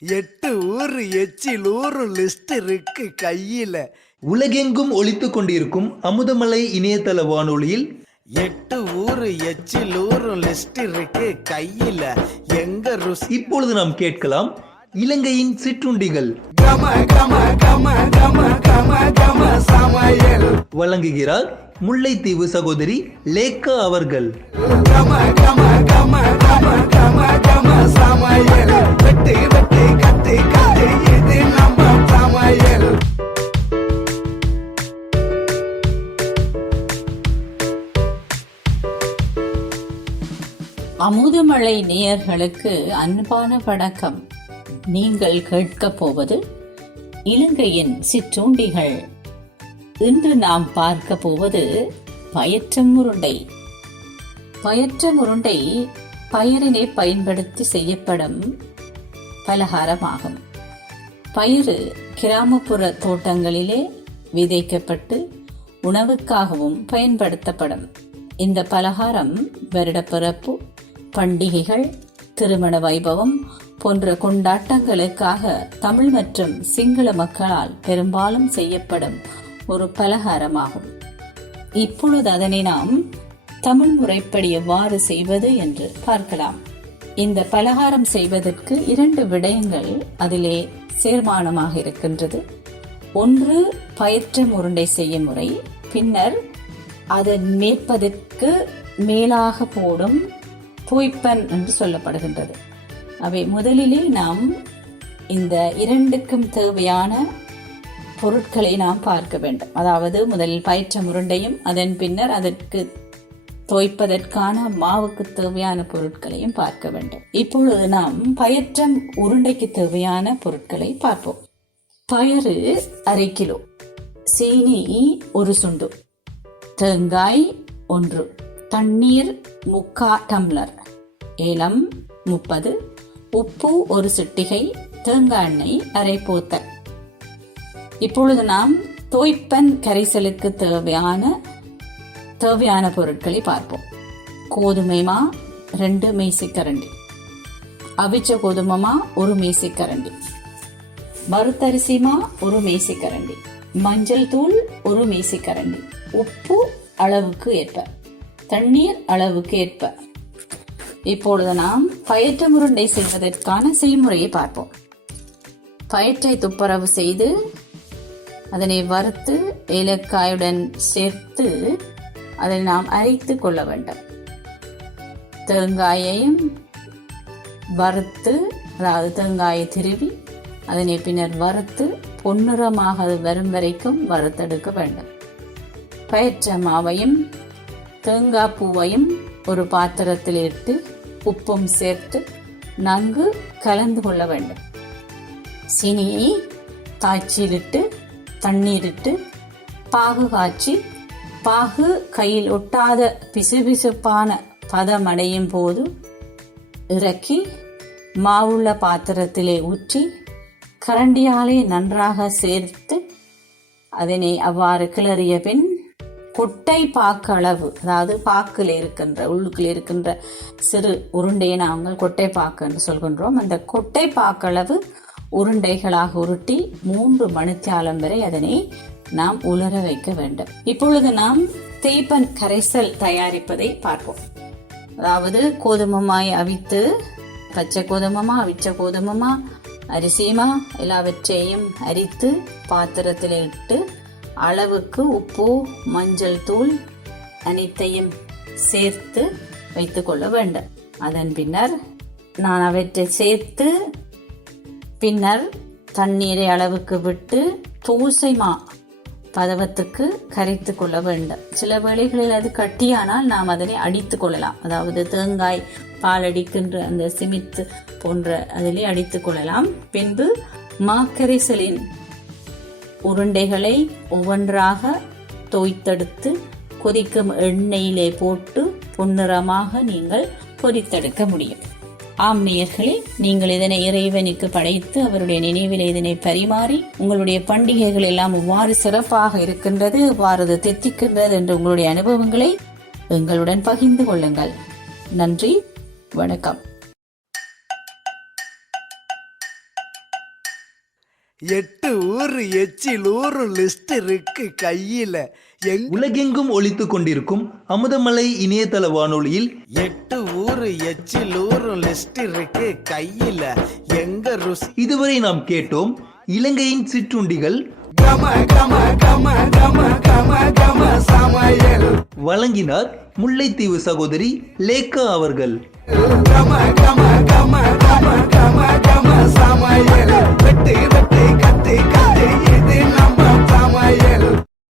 எட்டு ஊரு எச்சில் ஊரு லிஸ்ட் இருக்கு கையில. உலகெங்கும் ஒலித்துக் கொண்டிருக்கும் அமுதமலை இணையதள வானொலியில் எட்டு ஊரு எச்சில் ஊரு லிஸ்ட் இருக்கு கையில. எங்க ருசி இப்பொழுது நாம் கேட்கலாம் இலங்கையின் சிற்றுண்டிகள். கம கம கம கம கம கம சமையல். வழங்குகிறார் முல்லைத்தீவு சகோதரி லேக்கா அவர்கள். அமுதுமலை நேயர்களுக்கு அன்பான வணக்கம். நீங்கள் கேட்கப் போவது இலங்கையின் சிற்றூண்டிகள். இன்று நாம் பார்க்க போவது பயற்ற முருண்டை. பயற்ற முருண்டை பயரினை பயன்படுத்தி செய்யப்படும் பலகாரமாகும். பயிறு கிராமப்புற தோட்டங்களிலே விதைக்கப்பட்டு உணவுக்காகவும் பயன்படுத்தப்படும். இந்த பலகாரம் வருடப்பிறப்பு பண்டிகைகள் திருமண வைபவம் போன்ற கொண்டாட்டங்களுக்காக தமிழ் மற்றும் சிங்கள மக்களால் பெரும்பாலும் செய்யப்படும் ஒரு பலகாரமாகும். இப்பொழுது அதனை நாம் தமிழ் முறைப்படி எவ்வாறு செய்வது என்று பார்க்கலாம். இந்த பலகாரம் செய்வதற்கு இரண்டு விடயங்கள் அதிலே சேர்மானமாக இருக்கின்றது. ஒன்று பயிற்று உருண்டை செய்யும் முறை. பின்னர் அதன் மேற்பதற்கு மேலாக போடும் தூய்ப்பன் என்று சொல்லப்படுகின்றது. அவை முதலிலே நாம் இந்த இரண்டுக்கும் தேவையான பொருட்களை நாம் பார்க்க வேண்டும். அதாவது முதலில் பயிற்ற முருண்டையும் அதன் பின்னர் அதற்கு தோய்ப்பதற்கான மாவுக்கு தேவையான பொருட்களையும் பார்க்க வேண்டும். இப்பொழுது நாம் பயற்றம் உருண்டைக்கு தேவையான பொருட்களை பார்ப்போம். பயறு அரை கிலோ சீனி ஒரு சுண்டு தேங்காய் ஒன்று தண்ணீர் முக்கா டம்ளர் ஏலம் முப்பது உப்பு ஒரு சிட்டிகை தேங்காய் எண்ணெய் அரை போத்தல் இப்பொழுது நாம் தோய்ப்பன் கரைசலுக்கு தேவையான தேவையான பொருட்களை பார்ப்போம். கோதுமை மா ரெண்டு மேசைக்கரண்டி அவிச்ச கோதுமை மா ஒரு மேசைக்கரண்டி வறுத்தரிசிமா ஒரு மேசைக்கரண்டி மஞ்சள் தூள் ஒரு மேசைக்கரண்டி உப்பு அளவுக்கு ஏற்ப. தண்ணீர் அளவுக்கு ஏற்ப. இப்பொழுது நாம் பயற்ற முருண்டை செய்வதற்கான செய்முறையை பார்ப்போம். பயிற்றை துப்புரவு செய்து அதனை வறுத்து ஏலக்காயுடன் சேர்த்து அதை நாம் அரைத்து கொள்ள வேண்டும். தேங்காயையும் வறுத்து அதாவது தேங்காயை திருவி அதனை பின்னர் வறுத்து பொன்னிறமாக அது வரும் வரைக்கும் வறுத்தெடுக்க வேண்டும். பயிற்ற மாவையும் தேங்காய் பூவையும் ஒரு பாத்திரத்தில் இட்டு உப்பும் சேர்த்து நன்கு கலந்து கொள்ள வேண்டும். சீனியை தாய்ச்சியிலிட்டு தண்ணீரிட்டு பாகு காய்ச்சி பாகு கையில் ஒட்டாத பிசுபிசுப்பான பதம் அடையும் போது இறக்கி மாவுள்ள பாத்திரத்திலே ஊற்றி கரண்டியாலே நன்றாக சேர்த்து அதனை அவ்வாறு கிளறிய பின் கொட்டை பாக்கு அளவு அதாவது பாக்கில் இருக்கின்ற உள்ளுக்கில் இருக்கின்ற சிறு உருண்டையை நாங்கள் கொட்டை பாக்கு என்று சொல்கின்றோம். அந்த கொட்டை பாக்களவு உருண்டைகளாக உருட்டி மூன்று மணித்தியாலம் வரை அதனை நாம் உலர வைக்க வேண்டும். இப்பொழுது நாம் தேய்ப்பன் கரைசல் தயாரிப்பதை பார்ப்போம். அதாவது கோதுமமாய் அவித்து பச்சை கோதுமமா அவிச்ச கோதுமமா அரிசிமா எல்லாவற்றையும் அரித்து பாத்திரத்தில் இட்டு அளவுக்கு உப்பு மஞ்சள் தூள் அனைத்தையும் சேர்த்து வைத்துக்கொள்ள வேண்டும். அதன் பின்னர் நான் அவற்றை சேர்த்து பின்னர் தண்ணீரை அளவுக்கு விட்டு தூசை மா பதவத்துக்கு கரைத்து கொள்ள வேண்டும். சில வேளைகளில் அது கட்டியானால் நாம் அதனை அடித்து கொள்ளலாம். அதாவது தேங்காய் பால் அடிக்கின்ற அந்த சிமித்து போன்ற அதிலே அடித்து கொள்ளலாம். பின்பு மாக்கரைசலின் உருண்டைகளை ஒவ்வொன்றாக தோய்த்தெடுத்து கொதிக்கும் எண்ணெயிலே போட்டு பொன்னிறமாக நீங்கள் பொரித்தெடுக்க முடியும். ஆம் நேயர்களே நீங்கள் இதனை இறைவனுக்கு படைத்து அவருடைய நினைவில் இதனை பரிமாறி உங்களுடைய பண்டிகைகள் எல்லாம் இவ்வாறு சிறப்பாக இருக்கின்றது இவ்வாறு அது தெத்திக்கின்றது என்று உங்களுடைய அனுபவங்களை எங்களுடன் பகிர்ந்து கொள்ளுங்கள். நன்றி வணக்கம். எட்டு ஊரு எச்சில் ஊரு லிஸ்ட் இருக்கு கையில. உலகெங்கும் ஒலித்துக் கொண்டிருக்கும் அமுதமலை இணையதள வானொலியில் எட்டு ஊரு எச்சில் ஊரு லிஸ்ட் இருக்கு கையில. எங்க ருசி இதுவரை நாம் கேட்டோம் இலங்கையின் சிற்றுண்டிகள் வழங்கினார் முல்லைத்தீவு சகோதரி லேக்கா அவர்கள் சமையல்